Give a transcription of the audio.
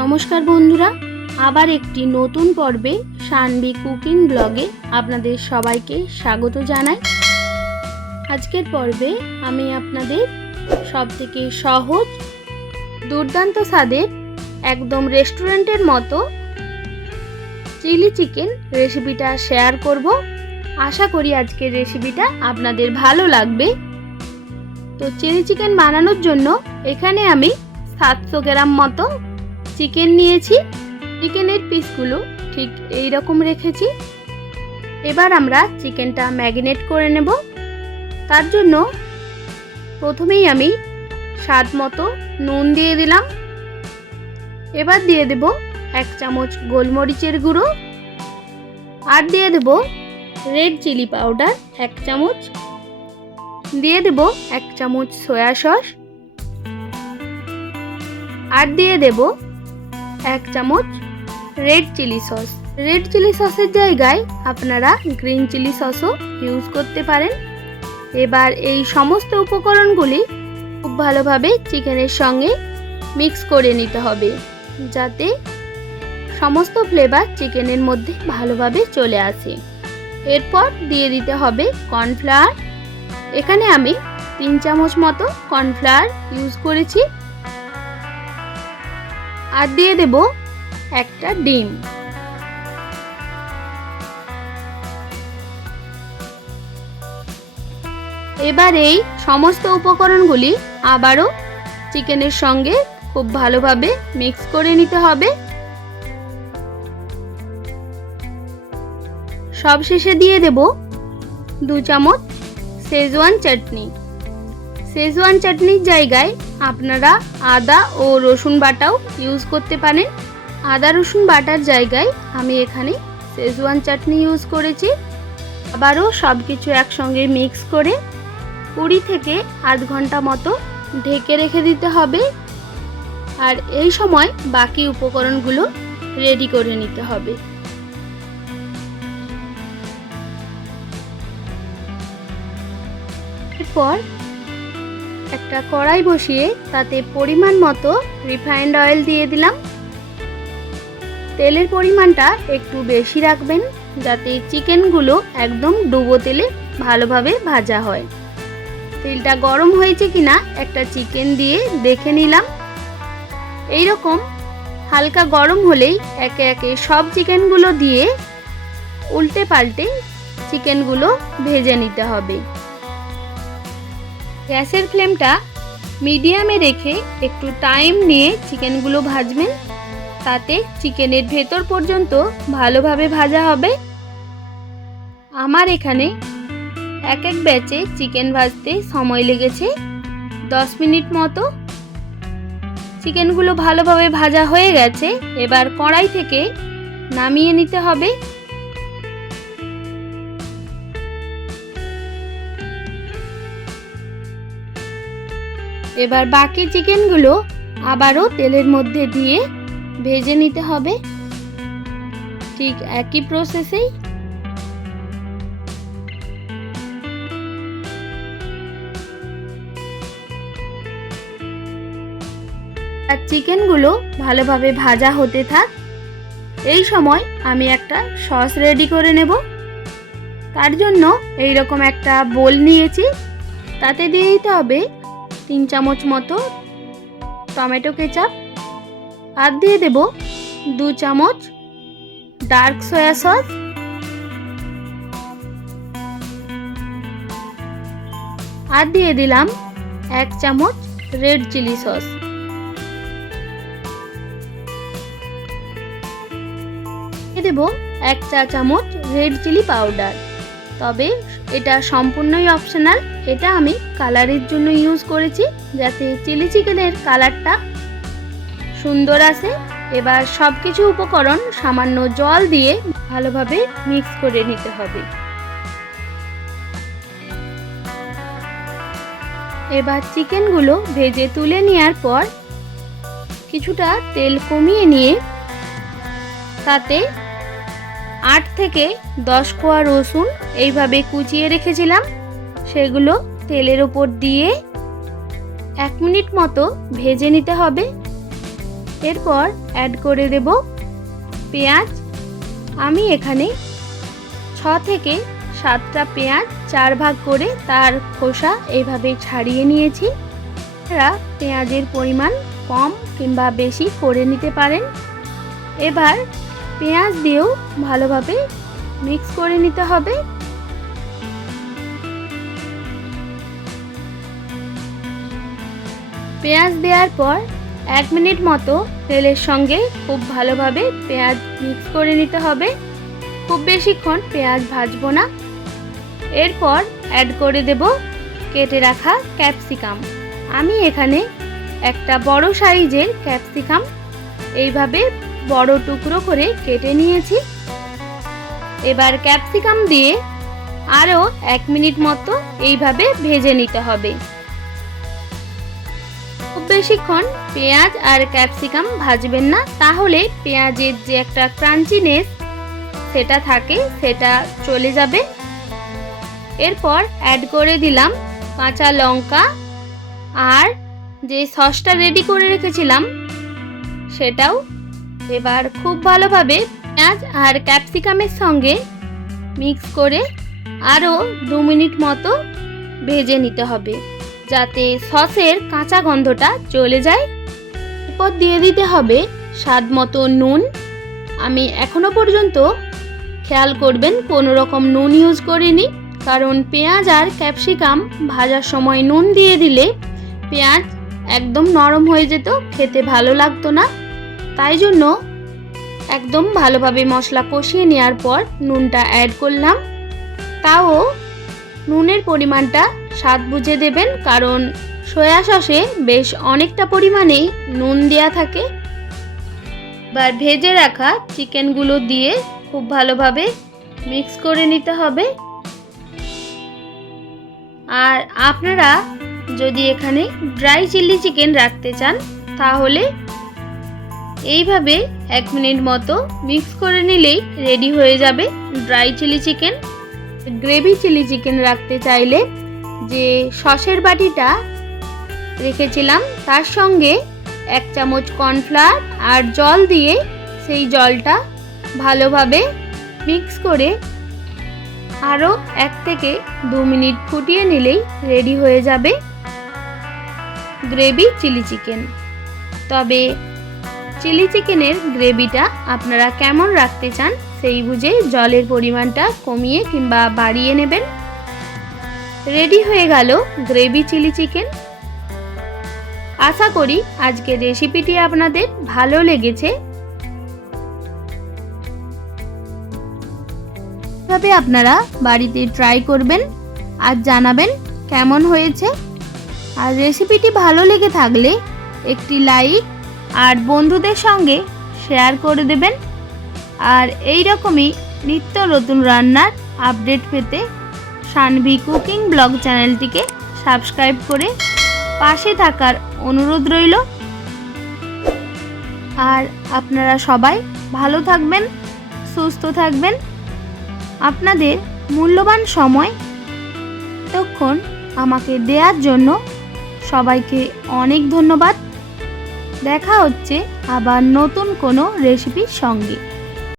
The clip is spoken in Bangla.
নমস্কার বন্ধুরা, আবার একটি নতুন পর্বে শানভি কুকিং ব্লগে আপনাদের সবাইকে স্বাগত জানাই। আজকের পর্বে আমি আপনাদের সবথেকে সহজ, দুর্দান্ত স্বাদের, একদম রেস্টুরেন্টের মতো চিলি চিকেন রেসিপিটা শেয়ার করব। আশা করি আজকের রেসিপিটা আপনাদের ভালো লাগবে। তো চিলি চিকেন বানানোর জন্য এখানে আমি 700 গ্রাম মতো চিকেন নিয়েছি। চিকেনের পিসগুলো ঠিক এই রকম রেখেছি। এবার আমরা চিকেনটা ম্যারিনেট করে নেব। তার জন্য প্রথমেই আমি স্বাদ মতো নুন দিয়ে দিলাম। এবার দিয়ে দেব 1 চামচ গোলমরিচের গুঁড়ো, আর দিয়ে দেব রেড চিলি পাউডার 1 চামচ, দিয়ে দেব 1 চামচ সয়া সস, আর দিয়ে দেব 1 চামচ red chilli sauce. Red chilli সসের জায়গায় আপনারা গ্রিন চিলি সসও ইউজ করতে পারেন। এবার এই সমস্ত উপকরণগুলি খুব ভালোভাবে চিকেনের সঙ্গে মিক্স করে নিতে হবে, যাতে সমস্ত ফ্লেভার চিকেনের মধ্যে ভালোভাবে চলে আসে। এরপর দিয়ে দিতে হবে কর্নফ্লাওয়ার। এখানে আমি 3 চামচ মতো কর্নফ্লাওয়ার ইউজ করেছি, আর দিয়ে দেব একটা ডিম। এবার এই সমস্ত উপকরণগুলি আবারও চিকেনের সঙ্গে খুব ভালোভাবে মিক্স করে নিতে হবে। সবশেষে দিয়ে দেব 2 চামচ শেজওয়ান চাটনি। শেজওয়ান চাটনির জায়গায় আপনারা আদা ও রসুন বাটাও ইউজ করতে পারেন। আদা রসুন বাটার জায়গায় আমি এখানে শেজওয়ান চাটনি ইউজ করেছি। আবারও সব কিছু একসঙ্গে মিক্স করে 20 থেকে আধ ঘন্টা মতো ঢেকে রেখে দিতে হবে। আর এই সময় বাকি উপকরণগুলো রেডি করে নিতে হবে। এরপর একটা কড়াই বসিয়ে তাতে পরিমাণ মতো রিফাইন্ড অয়েল দিয়ে দিলাম। তেলের পরিমাণটা একটু বেশি রাখবেন, যাতে চিকেনগুলো একদম ডুবো তেলে ভালোভাবে ভাজা হয়। তেলটা গরম হয়েছে কিনা একটা চিকেন দিয়ে দেখে নিলাম। এই রকম হালকা গরম হলেই একে একে সব চিকেনগুলো দিয়ে উল্টে পাল্টে চিকেনগুলো ভেজে নিতে হবে। গ্যাসের ফ্লেমটা মিডিয়ামে রেখে একটু টাইম নিয়ে চিকেনগুলো ভাজবেন, তাতে চিকেনের ভেতর পর্যন্ত ভালোভাবে ভাজা হবে। আমার এখানে এক ব্যাচে চিকেন ভাজতে সময় লেগেছে 10 মিনিট মতো। চিকেনগুলো ভালোভাবে ভাজা হয়ে গেছে। এবার কড়াই থেকে নামিয়ে নিতে হবে। এবার বাকি চিকেনগুলো আবারও তেলের মধ্যে দিয়ে ভেজে নিতে হবে, ঠিক একই প্রসেসেই। আর চিকেনগুলো ভালোভাবে ভাজা হতে থাক। এই সময় আমি একটা সস রেডি করে নেব। তার জন্য এই রকম একটা বোল নিয়েছি। তাতে দিয়ে দিতে হবে 3 চামচ মতো টমেটো কেচাপ, আর দিয়ে দেব 2 চামচ ডার্ক সয়া সস, আর দিয়ে দিলাম 1 চামচ রেড চিলি সস। দিয়ে দেব 1 চা চামচ রেড চিলি পাউডার। তবে এটা সম্পূর্ণই অপশনাল, এটা আমি কালারের জন্য ইউজ করেছি, যাতে চিলি চিকেনের কালারটা সুন্দর আসে। এবার সব কিছু উপকরণ সামান্য জল দিয়ে ভালোভাবে মিক্স করে নিতে হবে। এবার চিকেনগুলো ভেজে তুলে নেওয়ার পর কিছুটা তেল কমিয়ে নিয়ে তাতে 8 থেকে 10 কোয়া রসুন এইভাবে কুচিয়ে রেখেছিলাম, সেগুলো তেলের উপর দিয়ে 1 মিনিট মতো ভেজে নিতে হবে। এরপর অ্যাড করে দেব পেঁয়াজ। আমি এখানে 6 থেকে 7টা পেঁয়াজ 4 ভাগ করে তার খোসা এইভাবে ছাড়িয়ে নিয়েছি। আপনারা পেঁয়াজের পরিমাণ কম কিংবা বেশি করে নিতে পারেন। এবার পেঁয়াজ দিয়েও ভালোভাবে মিক্স করে নিতে হবে। পেঁয়াজ দেওয়ার পর 1 মিনিট মতো তেলের সঙ্গে খুব ভালোভাবে পেঁয়াজ মিক্স করে নিতে হবে। খুব বেশিক্ষণ পেঁয়াজ ভাজবো না। এরপর অ্যাড করে দেব কেটে রাখা ক্যাপসিকাম। আমি এখানে একটা বড় সাইজের ক্যাপসিকাম এইভাবে বড় টুকরো করে কেটে নিয়েছি। এবার ক্যাপসিকাম দিয়ে আরও 1 মিনিট মতো এইভাবে ভেজে নিতে হবে। খুব বেশিক্ষণ পেঁয়াজ আর ক্যাপসিকাম ভাজবেন না, তাহলে পেঁয়াজের যে একটা ক্রাঞ্চিনেস সেটা থাকে সেটা চলে যাবে। এরপর অ্যাড করে দিলাম কাঁচা লঙ্কা আর যে সসটা রেডি করে রেখেছিলাম সেটাও। এবার খুব ভালোভাবে পেঁয়াজ আর ক্যাপসিকামের সঙ্গে মিক্স করে আরও 2 মিনিট মতো ভেজে নিতে হবে, যাতে সসের কাঁচা গন্ধটা চলে যায়। এরপর দিয়ে দিতে হবে স্বাদ মতো নুন। আমি এখনো পর্যন্ত খেয়াল করবেন কোনো রকম নুন ইউজ করিনি, কারণ পেঁয়াজ আর ক্যাপসিকাম ভাজার সময় নুন দিয়ে দিলে পেঁয়াজ একদম নরম হয়ে যেত, খেতে ভালো লাগতো না। তাই জন্য একদম ভালোভাবে মশলা কষিয়ে নেওয়ার পর নুনটা অ্যাড করলাম। তাও নুনের পরিমাণটা স্বাদ বুঝে দেবেন, কারণ সয়া সসে বেশ অনেকটা পরিমাণেই নুন দেয়া থাকে। এবার ভেজে রাখা চিকেনগুলো দিয়ে খুব ভালোভাবে মিক্স করে নিতে হবে। আর আপনারা যদি এখানে ড্রাই চিলি চিকেন রাখতে চান তাহলে এইভাবে 1 মিনিট মতো মিক্স করে নিলেই রেডি হয়ে যাবে dry chilli chicken. Gravy chilli chicken রাখতে চাইলে যে সসের বাটিটা রেখেছিলাম তার সঙ্গে 1 চামচ কর্নফ্লাওয়ার আর জল দিয়ে সেই জলটা ভালোভাবে মিক্স করে আরও 1 থেকে 2 মিনিট ফুটিয়ে নিলেই রেডি হয়ে যাবে গ্রেভি চিলি চিকেন। তবে চিলি চিকেনের গ্রেভিটা আপনারা কেমন রাখতে চান সেই বুঝে জলের পরিমাণটা কমিয়ে কিংবা বাড়িয়ে নেবেন। রেডি হয়ে গেল গ্রেভি চিলি চিকেন। আশা করি আজকের রেসিপিটি আপনাদের ভালো লেগেছে। তবে আপনারা বাড়িতে ট্রাই করবেন আর জানাবেন কেমন হয়েছে। আর রেসিপিটি ভালো লেগে থাকলে একটি লাইক আর বন্ধুদের সঙ্গে শেয়ার করে দেবেন। আর এই রকমই নিত্য নতুন রান্নার আপডেট পেতে সানভি কুকিং ব্লগ চ্যানেলটিকে সাবস্ক্রাইব করে পাশে থাকার অনুরোধ রইল। আর আপনারা সবাই ভালো থাকবেন, সুস্থ থাকবেন। আপনাদের মূল্যবান সময় তখন আমাকে দেওয়ার জন্য সবাইকে অনেক ধন্যবাদ। দেখা হচ্ছে আবার নতুন কোনো রেসিপির সঙ্গে।